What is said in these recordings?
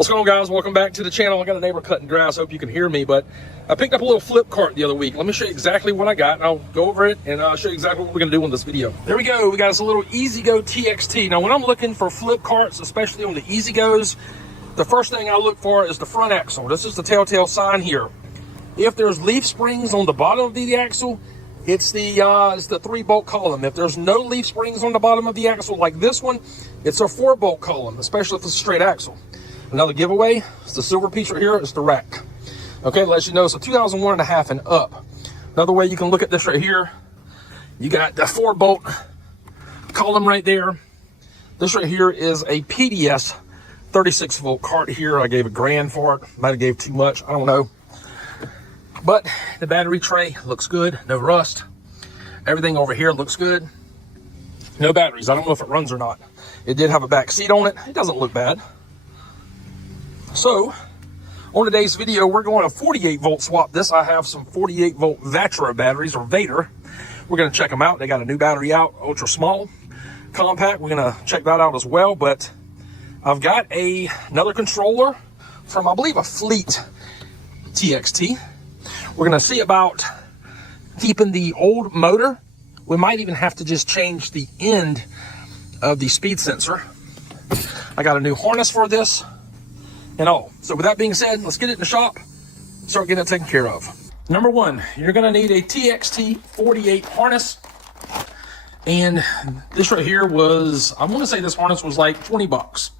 What's going on, guys? Welcome back to the channel. I got a neighbor cutting grass. Hope you can hear me, but I picked up a little flip cart the other week. Let me show you exactly what I got. I'll go over it and I'll show you exactly what we're going to do in this video. There we go. We got us a little EZ-GO TXT. Now, when I'm looking for flip carts, especially on the EZ-GOs, the first thing I look for is the front axle. This is the telltale sign here. If there's leaf springs on the bottom of the axle, it's the 3-bolt column. If there's no leaf springs on the bottom of the axle like this one, it's a 4-bolt column, especially if it's a straight axle. Another giveaway, it's the silver piece right here, it's the rack. Okay, lets you know it's a 2001.5 and up. Another way you can look at this right here, you got the 4-bolt column right there. This right here is a PDS 36-volt cart here. I gave $1,000 for it. Might have gave too much, I don't know. But the battery tray looks good, no rust. Everything over here looks good. No batteries, I don't know if it runs or not. It did have a back seat on it. It doesn't look bad. So, on today's video, we're going to 48-volt swap this. I have some 48-volt Vatrer batteries, or Vatrer. We're going to check them out. They got a new battery out, ultra small, compact. We're going to check that out as well. But I've got another controller from, I believe, a Fleet TXT. We're going to see about keeping the old motor. We might even have to just change the end of the speed sensor. I got a new harness for this and all. So with that being said, let's get it in the shop, start getting it taken care of. Number one, you're going to need a TXT 48 harness. And this right here was, I want to say this harness was like 20 bucks.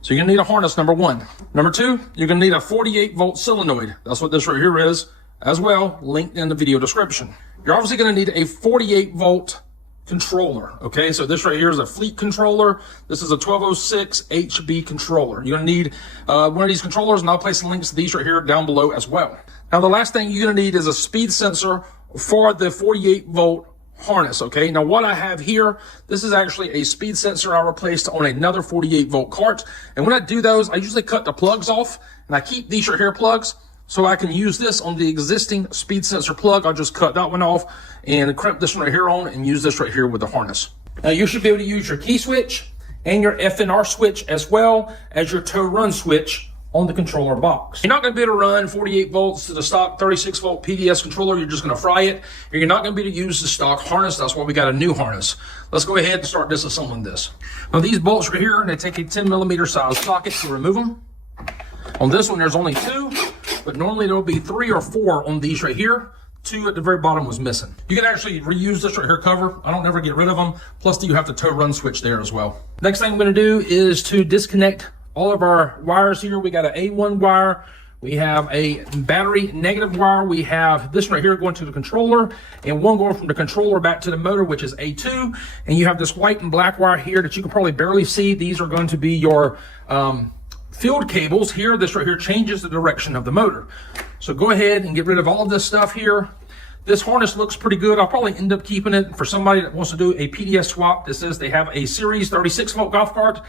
So you're going to need a harness, number one. Number two, you're going to need a 48-volt solenoid. That's what this right here is as well, linked in the video description. You're obviously going to need a 48-volt controller. Okay, so this right here is a Fleet controller. This is a 1206 HB controller. You're going to need one of these controllers, and I'll place the links to these right here down below as well. Now, the last thing you're going to need is a speed sensor for the 48-volt harness. Okay, now what I have here, this is actually a speed sensor I replaced on another 48-volt cart. And when I do those, I usually cut the plugs off, and I keep these right here plugs so I can use this on the existing speed sensor plug. I'll just cut that one off and crimp this one right here on and use this right here with the harness. Now you should be able to use your key switch and your FNR switch as well as your tow run switch on the controller box. You're not going to be able to run 48 volts to the stock 36-volt PDS controller. You're just going to fry it. You're not going to be able to use the stock harness. That's why we got a new harness. Let's go ahead and start disassembling this. Now these bolts right here, they take a 10mm size socket to remove them. On this one, there's only 2, but normally there'll be 3 or 4 on these right here. 2 at the very bottom was missing. You can actually reuse this right here cover. I don't ever get rid of them. Plus, you have the tow run switch there as well. Next thing I'm going to do is to disconnect all of our wires here. We got an A1 wire. We have a battery negative wire. We have this right here going to the controller, and one going from the controller back to the motor, which is A2. And you have this white and black wire here that you can probably barely see. These are going to be your field cables here. This right here changes the direction of the motor. So go ahead and get rid of all of this stuff here. This harness looks pretty good. I'll probably end up keeping it for somebody that wants to do a PDS swap. This says they have a series 36-volt golf cart.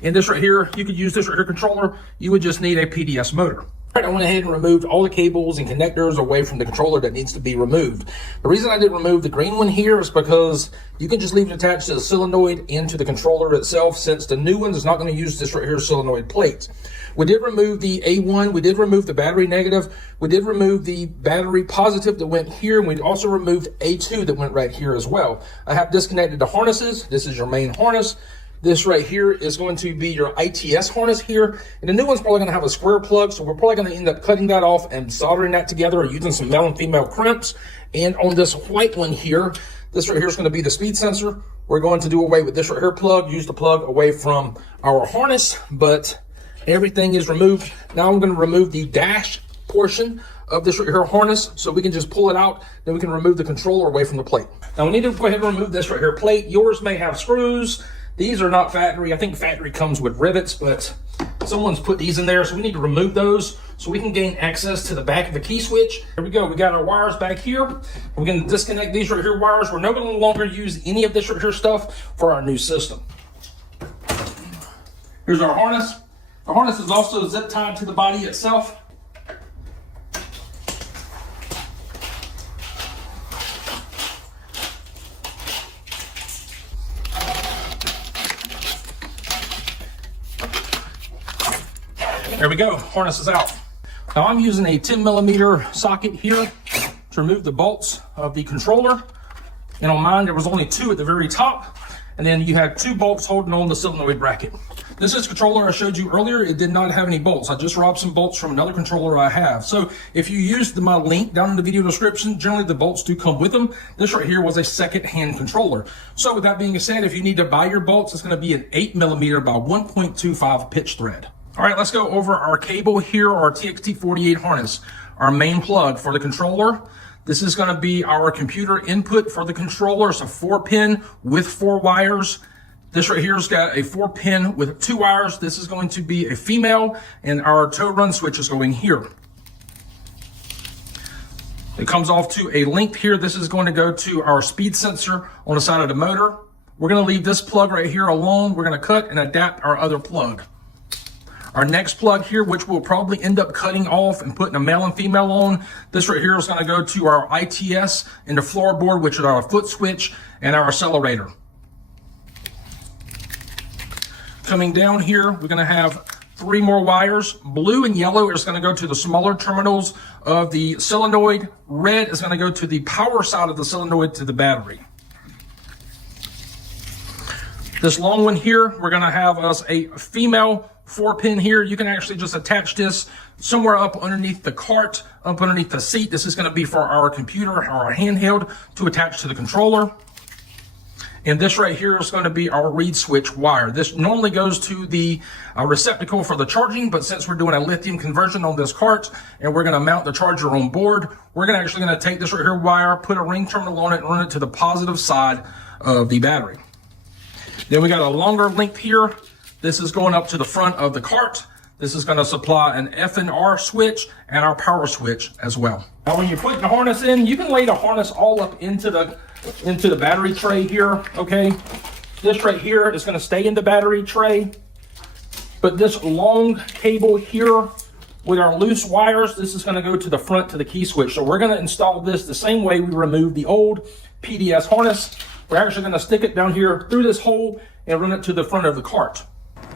And this right here, you could use this right here controller. You would just need a PDS motor. All right, I went ahead and removed all the cables and connectors away from the controller that needs to be removed. The reason I didn't remove the green one here is because you can just leave it attached to the solenoid into the controller itself, since the new one is not going to use this right here solenoid plate. We did remove the A1, we did remove the battery negative, we did remove the battery positive that went here, and we also removed A2 that went right here as well. I have disconnected the harnesses. This is your main harness. This right here is going to be your ITS harness here. And the new one's probably going to have a square plug, so we're probably going to end up cutting that off and soldering that together, or using some male and female crimps. And on this white one here, this right here is going to be the speed sensor. We're going to do away with this right here plug, use the plug away from our harness, but everything is removed. Now I'm going to remove the dash portion of this right here harness, so we can just pull it out, then we can remove the controller away from the plate. Now we need to go ahead and remove this right here plate. Yours may have screws. These are not factory. I think factory comes with rivets, but someone's put these in there, so we need to remove those so we can gain access to the back of the key switch. Here we go. We got our wires back here. We're going to disconnect these right here wires. We're no longer use any of this right here stuff for our new system. Here's our harness. The harness is also zip tied to the body itself. There we we go, harness is out. Now I'm using a 10mm socket here to remove the bolts of the controller. And on mine, there was only 2 at the very top. And then you had 2 bolts holding on the solenoid bracket. This is controller I showed you earlier. It did not have any bolts. I just robbed some bolts from another controller I have. So if you used my link down in the video description, generally the bolts do come with them. This right here was a second-hand controller. So with that being said, if you need to buy your bolts, it's going to be an 8mm by 1.25 pitch thread. All right, let's go over our cable here, our TXT48 harness, our main plug for the controller. This is going to be our computer input for the controller. It's a 4-pin with 4 wires. This right here has got a 4-pin with 2 wires. This is going to be a female, and our tow run switch is going here. It comes off to a link here. This is going to go to our speed sensor on the side of the motor. We're going to leave this plug right here alone. We're going to cut and adapt our other plug. Our next plug here, which we'll probably end up cutting off and putting a male and female on, this right here is going to go to our ITS and the floorboard, which is our foot switch and our accelerator. Coming down here, we're going to have 3 more wires. Blue and yellow is going to go to the smaller terminals of the solenoid. Red is going to go to the power side of the solenoid to the battery. This long one here, we're going to have us a female 4-pin here. You can actually just attach this somewhere up underneath the cart, up underneath the seat. This is going to be for our computer or our handheld to attach to the controller. And this right here is going to be our reed switch wire. This normally goes to the receptacle for the charging, but since we're doing a lithium conversion on this cart and we're going to mount the charger on board, we're actually going to take this right here wire, put a ring terminal on it, and run it to the positive side of the battery. Then we got a longer length here. This is going up to the front of the cart. This is going to supply an F and R switch and our power switch as well. Now when you're putting the harness in, you can lay the harness all up into the battery tray here, okay? This right here is going to stay in the battery tray. But this long cable here with our loose wires, this is going to go to the front to the key switch. So we're going to install this the same way we removed the old PDS harness. We're actually going to stick it down here through this hole and run it to the front of the cart.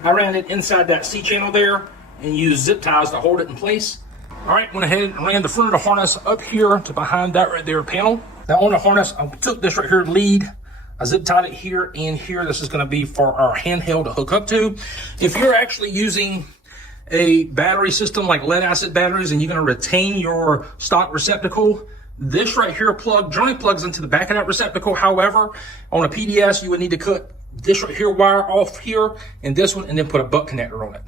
I ran it inside that C-channel there and used zip ties to hold it in place. All right, went ahead and ran the front of the harness up here to behind that right there panel. Now on the harness, I took this right here lead. I zip tied it here and here. This is going to be for our handheld to hook up to. If you're actually using a battery system like lead acid batteries and you're going to retain your stock receptacle, this right here plug generally plugs into the back of that receptacle. However, on a PDS, you would need to cut this right here wire off here and this one and then put a butt connector on it.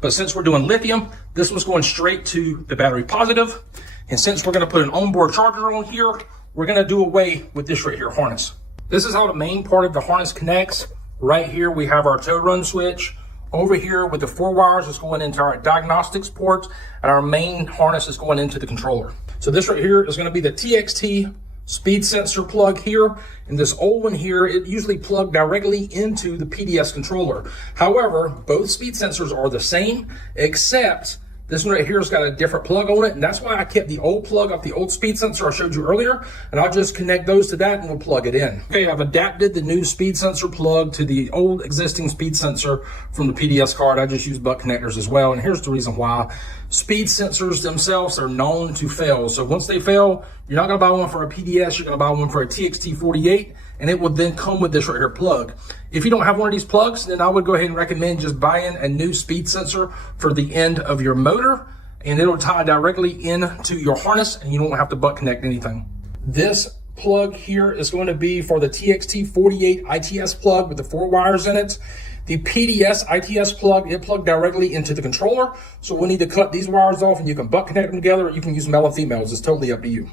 But since we're doing lithium, this one's going straight to the battery positive. And since we're going to put an onboard charger on here, we're going to do away with this right here harness. This is how the main part of the harness connects. Right here, we have our tow run switch. Over here with the 4 wires is going into our diagnostics port, and our main harness is going into the controller. So this right here is going to be the TXT speed sensor plug here, and this old one here, it usually plugged directly into the PDS controller. However, both speed sensors are the same, except this one right here has got a different plug on it, and that's why I kept the old plug off the old speed sensor I showed you earlier, and I'll just connect those to that and we'll plug it in. Okay, I've adapted the new speed sensor plug to the old existing speed sensor from the PDS card. I just use butt connectors as well, and here's the reason why. Speed sensors themselves are known to fail, so once they fail, you're not going to buy one for a PDS, you're going to buy one for a TXT48, and it will then come with this right here plug. If you don't have one of these plugs, then I would go ahead and recommend just buying a new speed sensor for the end of your motor, and it'll tie directly into your harness and you don't have to butt connect anything. This plug here is going to be for the TXT48 ITS plug with the 4 wires in it. The PDS ITS plug, it plugged directly into the controller, so we'll need to cut these wires off and you can butt connect them together, or you can use male and females. It's totally up to you.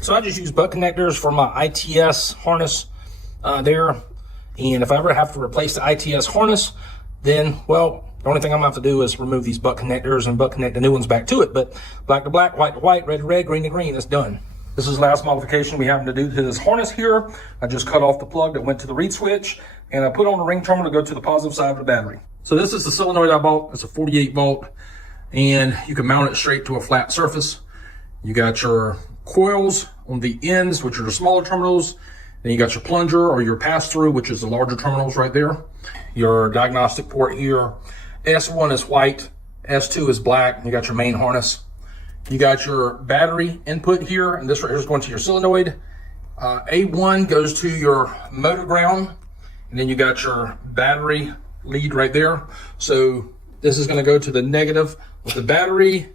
So I just use butt connectors for my ITS harness there. And if I ever have to replace the ITS harness, then, well, the only thing I'm going to have to do is remove these butt connectors and butt connect the new ones back to it. But black to black, white to white, red to red, green to green, it's done. This is the last modification we happen to do to this harness here. I just cut off the plug that went to the reed switch, and I put on a ring terminal to go to the positive side of the battery. So this is the solenoid I bought. It's a 48 volt, and you can mount it straight to a flat surface. You got your coils on the ends, which are the smaller terminals. Then you got your plunger or your pass-through, which is the larger terminals right there. Your diagnostic port here. S1 is white, S2 is black. You got your main harness. You got your battery input here, and this right here is going to your solenoid. A1 goes to your motor ground, and then you got your battery lead right there. So this is going to go to the negative with the battery.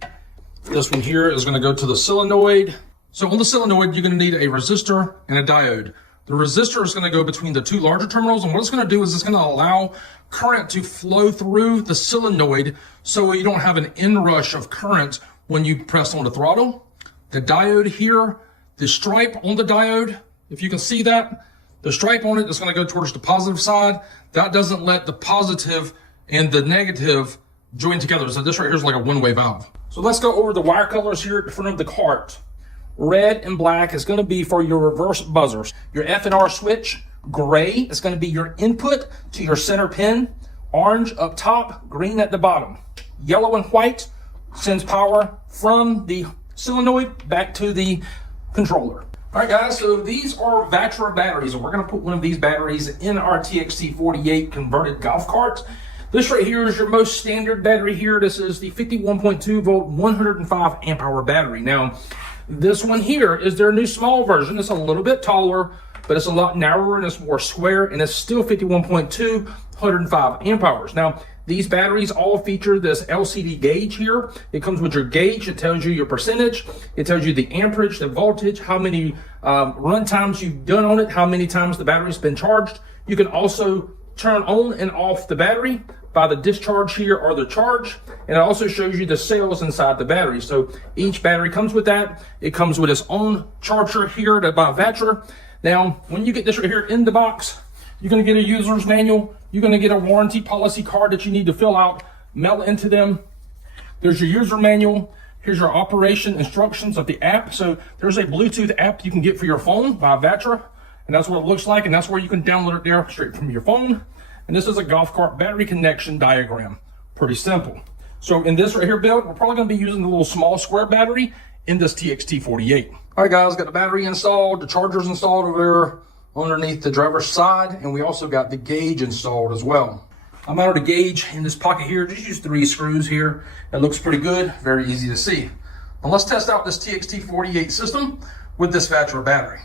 This one here is going to go to the solenoid. So on the solenoid, you're going to need a resistor and a diode. The resistor is going to go between the two larger terminals, and what it's going to do is it's going to allow current to flow through the solenoid so you don't have an inrush of current when you press on the throttle. The diode here, the stripe on the diode, if you can see that, the stripe on it is going to go towards the positive side. That doesn't let the positive and the negative join together. So this right here is like a one-way valve. So let's go over the wire colors here at the front of the cart. Red and black is going to be for your reverse buzzers. Your F and R switch. Gray is going to be your input to your center pin. Orange up top, green at the bottom. Yellow and white sends power from the solenoid back to the controller. All right, guys, so these are Vatrer batteries, and we're going to put one of these batteries in our TXT 48 converted golf cart. This right here is your most standard battery here. This is the 51.2 volt, 105 amp hour battery. Now, this one here is their new small version. It's a little bit taller, but it's a lot narrower and it's more square, and it's still 51.2, 105 amp hours. Now, these batteries all feature this LCD gauge here. It comes with your gauge. It tells you your percentage. It tells you the amperage, the voltage, how many run times you've done on it, how many times the battery's been charged. You can also turn on and off the battery by the discharge here or the charge, and it also shows you the cells inside the battery. So each battery comes with that. It comes with its own charger here by Vatrer. Now, when you get this right here in the box, you're going to get a user's manual. You're going to get a warranty policy card that you need to fill out, mail it into them. There's your user manual. Here's your operation instructions of the app. So there's a Bluetooth app you can get for your phone by Vatrer, and that's what it looks like, and that's where you can download it there straight from your phone. And this is a golf cart battery connection diagram. Pretty simple. So in this right here build, we're probably going to be using the little small square battery in this TXT 48. All right, guys, got the battery installed, the charger's installed over there underneath the driver's side, and we also got the gauge installed as well. I mounted a gauge in this pocket here. Just use 3 screws here. It looks pretty good, very easy to see. Now let's test out this TXT 48 system with this Vatrer battery.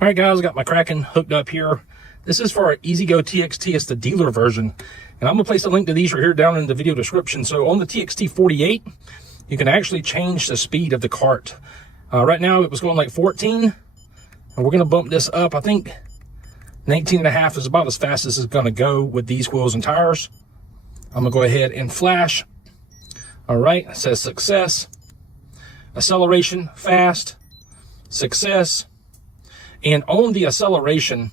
All right, guys, got my Kraken hooked up here. This is for our EZ-GO TXT. It's the dealer version. And I'm going to place a link to these right here down in the video description. So on the TXT 48, you can actually change the speed of the cart. Right now, it was going like 14. And we're going to bump this up. I think 19.5 is about as fast as it's going to go with these wheels and tires. I'm going to go ahead and flash. All right, it says success. Acceleration, fast. Success. And on the acceleration,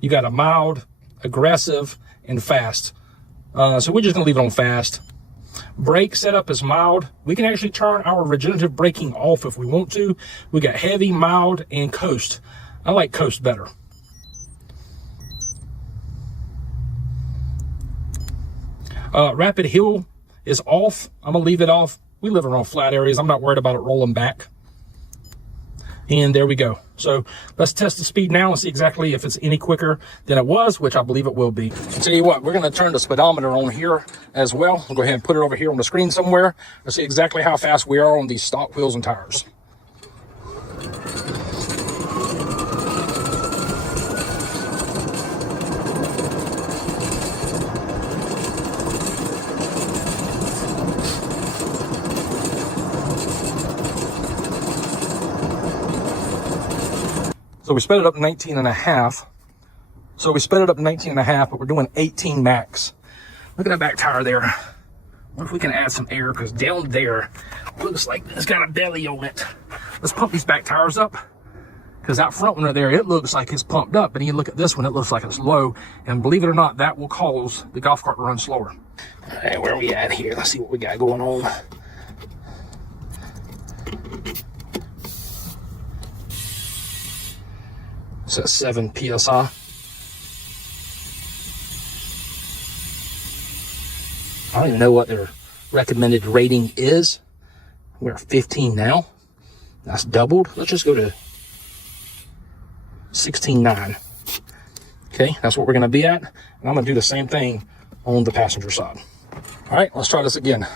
you got a mild, aggressive, and fast. So we're just going to leave it on fast. Brake setup is mild. We can actually turn our regenerative braking off if we want to. We got heavy, mild, and coast. I like coast better. Rapid hill is off. I'm going to leave it off. We live around flat areas. I'm not worried about it rolling back. And there we go. So let's test the speed now and see exactly if it's any quicker than it was, which I believe it will be. I'll tell you what, we're going to turn the speedometer on here as well. We'll go ahead and put it over here on the screen somewhere. Let's see exactly how fast we are on these stock wheels and tires. So we sped it up to 19.5. So we sped it up to 19.5, but we're doing 18 max. Look at that back tire there. What if we can add some air? Because down there, looks like it's got a belly on it. Let's pump these back tires up. Because that front one right there, it looks like it's pumped up. But then you look at this one, it looks like it's low. And believe it or not, that will cause the golf cart to run slower. All right, where are we at here? Let's see what we got going on. It's at 7 PSI. I don't even know what their recommended rating is. We're at 15 now. That's doubled. Let's just go to 16.9. Okay, that's what we're going to be at. And I'm going to do the same thing on the passenger side. All right, let's try this again.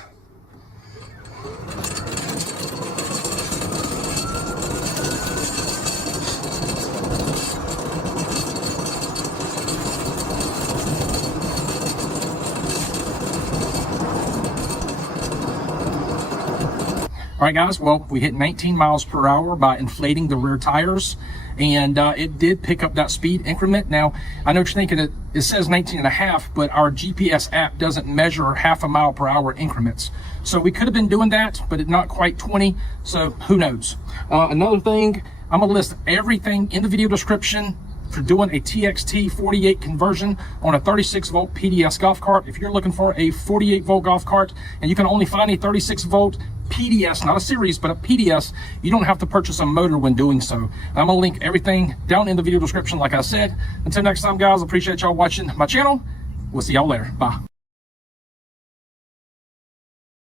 All right, guys, well, we hit 19 miles per hour by inflating the rear tires, and it did pick up that speed increment. Now, I know what you're thinking, it says 19 and a half, but our GPS app doesn't measure half a mile per hour increments. So we could have been doing that, but it's not quite 20, so who knows? Another thing, I'm gonna list everything in the video description for doing a TXT 48 conversion on a 36 volt PDS golf cart. If you're looking for a 48 volt golf cart and you can only find a 36 volt PDS, not a series, but a PDS, you don't have to purchase a motor when doing so. I'm gonna link everything down in the video description, like I said. Until next time, guys, appreciate y'all watching my channel. We'll see y'all later. Bye.